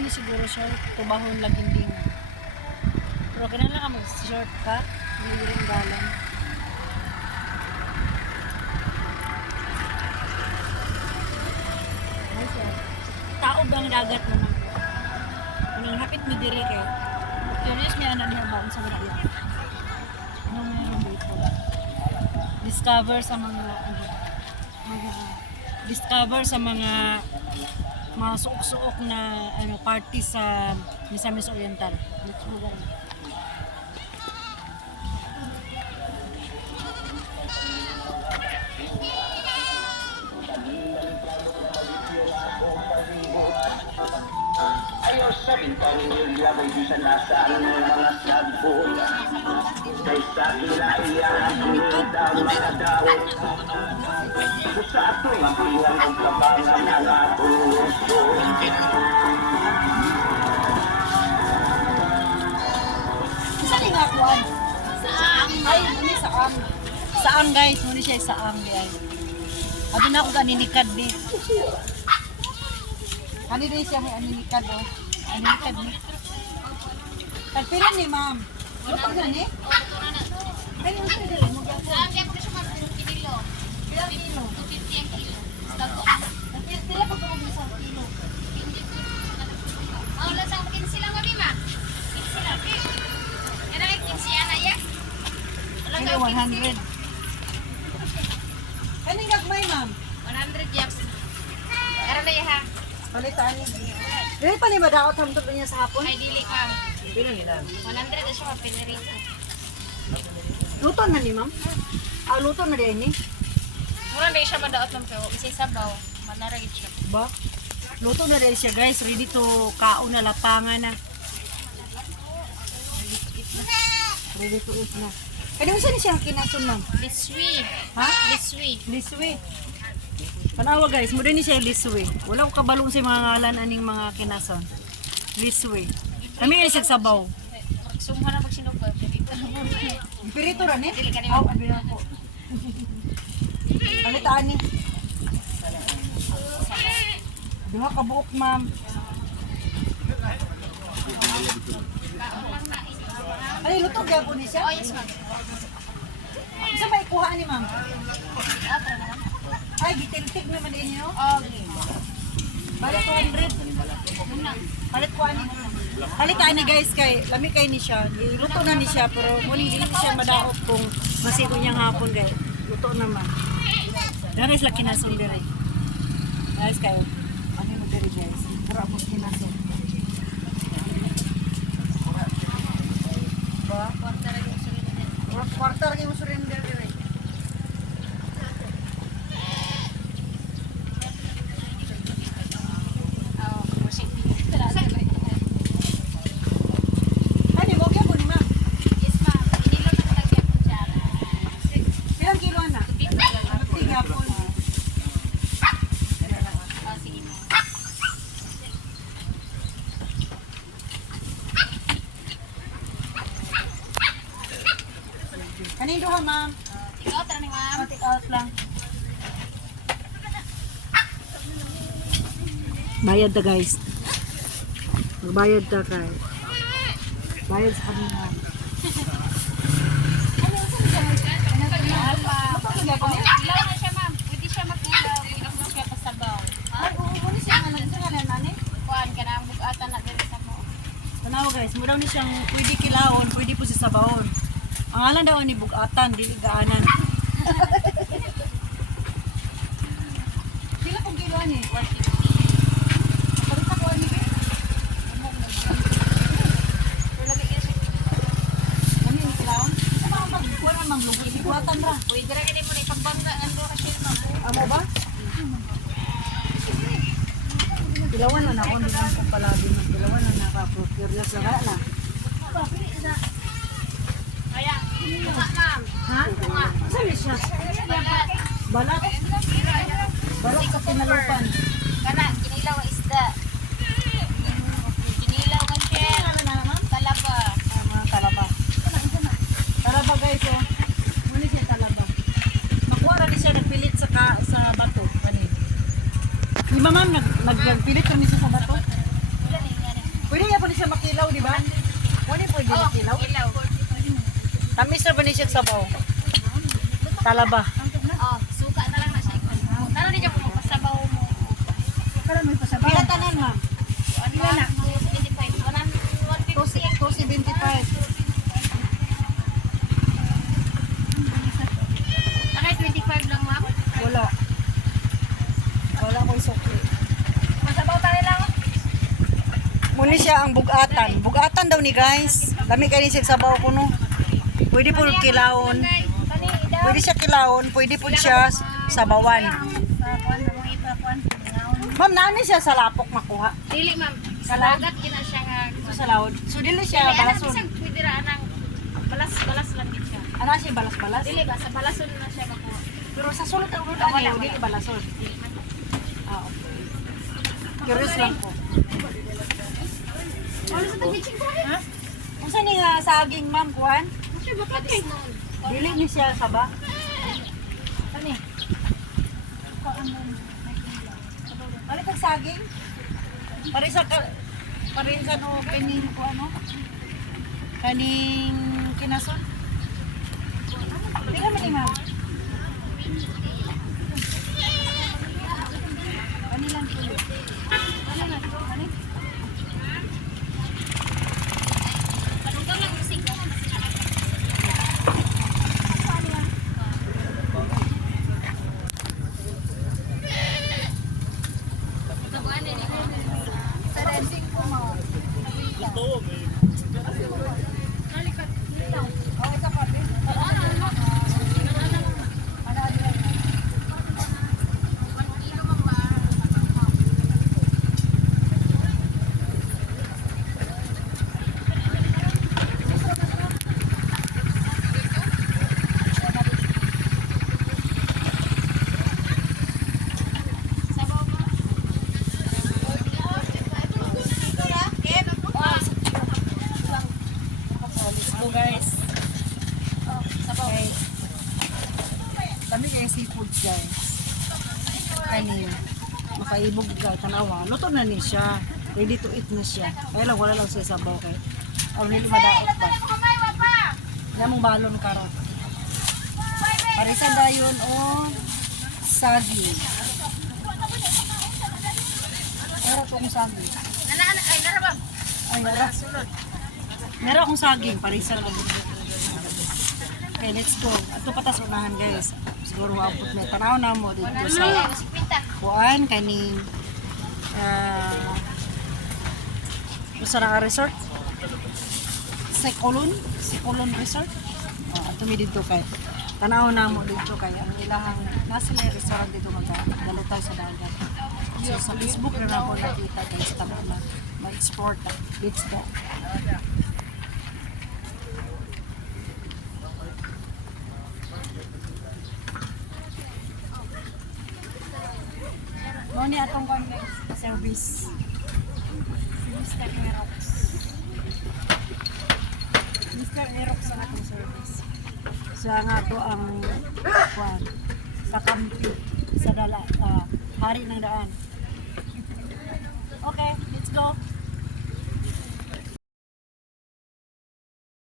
ni siguro short, tubahon lang hindi nga. Pero kailangan lang ka mag-short ka, hindi rin galang. Ay, siya. Tao bang dagat mo na? Anong hapit mo diri kay? Curious may anak niya ba? Sa mga yan. Ano meron dito? Discover sa mga discover sa mga suok-suok na party sa Misamis Oriental. Let's go down. Ayaw sa bintang nilya may bisa nasaan ng mga sagbol. Kay sa kilaya kita mga daw. Sa ato ang pinang o kabangan ng atong gusto. Saan nga kuan? Saang. Ay, muni saang. Saang guys, muni siya saang guys. Abi na ako ganinikad ni. Ano din siya may aninikad oh. Aninikad ni. Tagpilan ni ma'am. Lutog na ni? Ay, yung siya din. Sabi ako siya mag-kilo. Ilang kilo? 250 ang kilo. Sila pag ako sa kilo. Oh, lasang 15 lang kami, ma. 15 lang. Yan ang 15 yan, aya. Kilo 100. Kani gagmay ma'am? 100 yak. Ara na ha. Palitaan ni. Dili pa ni madaot hamtod niya sa hapon. Ay, dili ka. Pila nila? 100 na siya kapinirito. Luto na ni ma'am? Ah, luto na din ni. Mura na siya madaot ng pero isa sabaw. Manaragit siya. Ba? Luto na din siya guys. Ready to kaon na lapangan na. Ready to eat na. Kaya mo saan siya kinasun ma'am? Liswi. Ha? Liswi. Liswe. Panawa guys, mo din ni siya liswe. Wala ko kabalong sa mga ngalan aning mga kinason. Liswe. Kami nga siya sabaw. Sumha na pag sinugba. Pirito ra ni? Dili ka ni Oh, ma'am. abi na po. Palitaan ni. Duha ka buok ma'am. Ay, luto gyapon ni siya. Oh, yes, ma'am. Isa may kuha ni ma'am. Ay, gitintig naman din niyo. Okay. Balik 200. Palit ko ani. Palitaan ni guys kay lami kay ni siya. Luto na ni siya pero muli dili siya madaot kung masiko niyang hapon guys. Luto naman. Dari sila kinason diri. Guys kayo. Ano mo diri guys? Pura mo kinason. Ba? Kwarta yung surrender diri. Oh, musik. Ani mo gyapon ni ma'am. Yes, ma'am. Inilo na talagyan ko siya. Pilang kilo na? Gyapon. Oh, sige, ma'am. Kanin duha ma'am. Ikaw, tara ni ma'am. Take out lang. Bayad ta guys. Magbayad ta kay. Bayad sa kanila. Ilaw na siya, ma'am. Pwede siya mag-ilaw. Ilaw na siya pasabaw. Ay, uuni siya nga nani. Kuhaan ka na ang bugatan na dito sa mo. Tanaw guys, mo daw ni siyang pwede kilawon, pwede po si sabawon. Ang alam daw ni bugatan, dili gaanan. Pila kung kilo ni? 150. Parita ko ani. Pero lagi ka siya. Kami ni kilawon. Sa mga magkuha na mang lugo, ibigwatan ra. Pwede ra ka mo na ipagbangga ang doon siya, ma'am. Amo ba? Kilawan na ako, hindi naman kong palagi ng kilawan na naka-curious lang na. Kaya, bunga, ma'am. Ha? Saan ni siya? Balat? Balat sa pinalupan. Kana, kinilaw ang isda. Kinilaw ang siya. Ano na naman? Talaba. Mga talaba. Talaba guys, oh. Muna siya talaba. Makuha rin siya nagpilit sa bato. Kanina. Di ba ma'am, nagpilit kami siya sa bato? Wala na yung dili kilaw. Ilaw. Tamis na ba ni siya sabaw? Talaba. Oh, suka na lang na siya. Talo din dyan mo, pasabaw mo. Pila tanan ma'am? Ano na? 275. 150. 275. Nakay 25 lang, ma'am. Wala. Wala ko isukli. Pasabaw tayo lang. Muni siya ang bugatan. Bugatan daw ni guys. Lami kayo ni siya sabaw ko no. Pwede po kilawon. Pwede siya kilawon. Pwede po siya sabawan. Ma'am, nani siya sa lapok makuha? Dili, ma'am. Sa dagat, gina siya nga. So, sa laod. So, dili siya Dili, alam balason. isang pwede ra ng balas-balas lang din siya. Ano siya balas-balas? Dili ba, sa balason na siya makuha. Pero sa sulod ang ulo Wala, dili wala. balason. Ah, okay. Curious lang po. Ano sa tagitsin ko? Ha? Kung saan nga saging ma'am, kuhan? Siya ba patay? Dili ni siya saba. Kani? Balik ang saging? Parin sa no, kaning ko ano? Kaning kinason? Tingnan mo ni ma'am. Kanilang tulo. Ano na? Kani? Ito lang yung singko. So guys. Okay. Dami kayo seafood guys. Kani. Makaibog ka tanawa. Luto na ni siya. Ready to eat na siya. Kaya lang wala lang siya sabaw kay. Aw nili madaot ba. Namong balon karon. Parisan dayon o saging. Pero kung saging. Ay, nara ba? Ay, wala. Meron akong saging, parisan lang. Okay, let's go. Ato patas unahan guys. Siguro maabot na. Tanaw na mo dito sa kuan kaning usa na resort. Sikulon Resort. Ato mi dito kay tanaw na mo dito kay ang ilahang nasa na resort dito magdalutaw sa dagat. So sa Facebook na ako nakita guys tama na mag-explore ta. Let's go. Mo ni atong kon service. Mr. Aerox. Mr. Aerox ang atong service. Siya nga to ang kwan sa kampi sa dala hari ng daan. Okay, let's go.